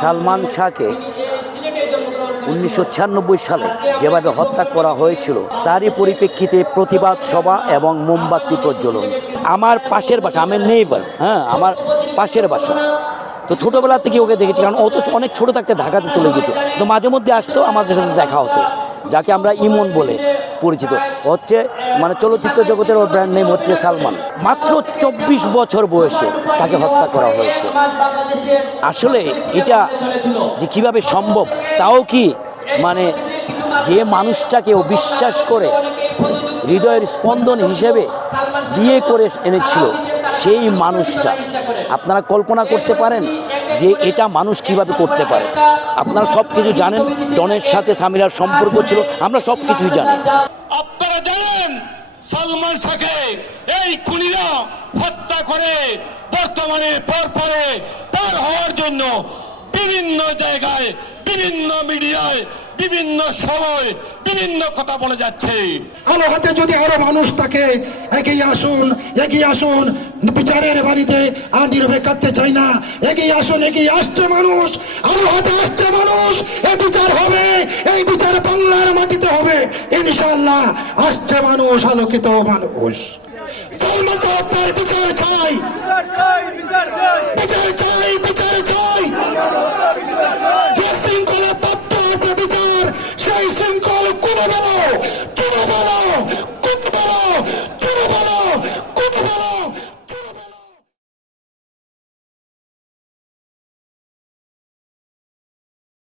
সালমান শাহকে উনিশশো ছিয়ানব্বই সালে যেভাবে হত্যা করা হয়েছিল, তারই পরিপ্রেক্ষিতে প্রতিবাদ সভা এবং মোমবাতি প্রজ্বলন। আমার পাশের বাসা আমার নেইবার হ্যাঁ আমার পাশের বাসা। তো ছোটোবেলা থেকে ওকে দেখেছি, কারণ ও তো অনেক ছোটো থাকতে ঢাকাতে চলে যেত। তো মাঝে মধ্যে আসতো, আমাদের সাথে দেখা হতো। যাকে আমরা ইমন বলে পরিচিত। হচ্ছে মানে চলচ্চিত্র জগতের ওর ব্র্যান্ড নেম হচ্ছে সালমান। মাত্র চব্বিশ বছর বয়সে তাকে হত্যা করা হয়েছে। আসলে এটা যে কীভাবে সম্ভব, তাও কি মানে যে মানুষটাকে ও বিশ্বাস করে হৃদয়ের স্পন্দন হিসেবে বিয়ে করে এনেছিল সেই মানুষটা। আপনারা কল্পনা করতে পারেন যে এটা মানুষ কীভাবে করতে পারে। আপনারা সব কিছু জানেন, ডনের সাথে সামিরার সম্পর্ক ছিল, আমরা সব কিছুই জানি। আপনারা জানেন, সালমান শাহকে এই খুনিরা হত্যা করে বর্তমানে পর পরে পার হওয়ার জন্য বিভিন্ন জায়গায়, বিভিন্ন মিডিয়ায় বিভিন্ন সময় বিভিন্ন কথা বলে যাচ্ছে। আলো হাতে যদি আরও মানুষ থাকে এগিয়ে আসুন এগিয়ে আসুন। বিচারের বাড়িতে আর নীরবে কাঁদতে চাই না। এগিয়ে আসুন এগিয়ে আসছে মানুষ আলো হাতে আসছে মানুষ। এই বিচার হবে এই বিচার বাংলার মাটিতে হবে। ইনশাল্লাহ আসছে মানুষ আলোকিত মানুষ। সালমান সাহেব তার বিচার চাই। বিচার চাই বিচার চাই। call called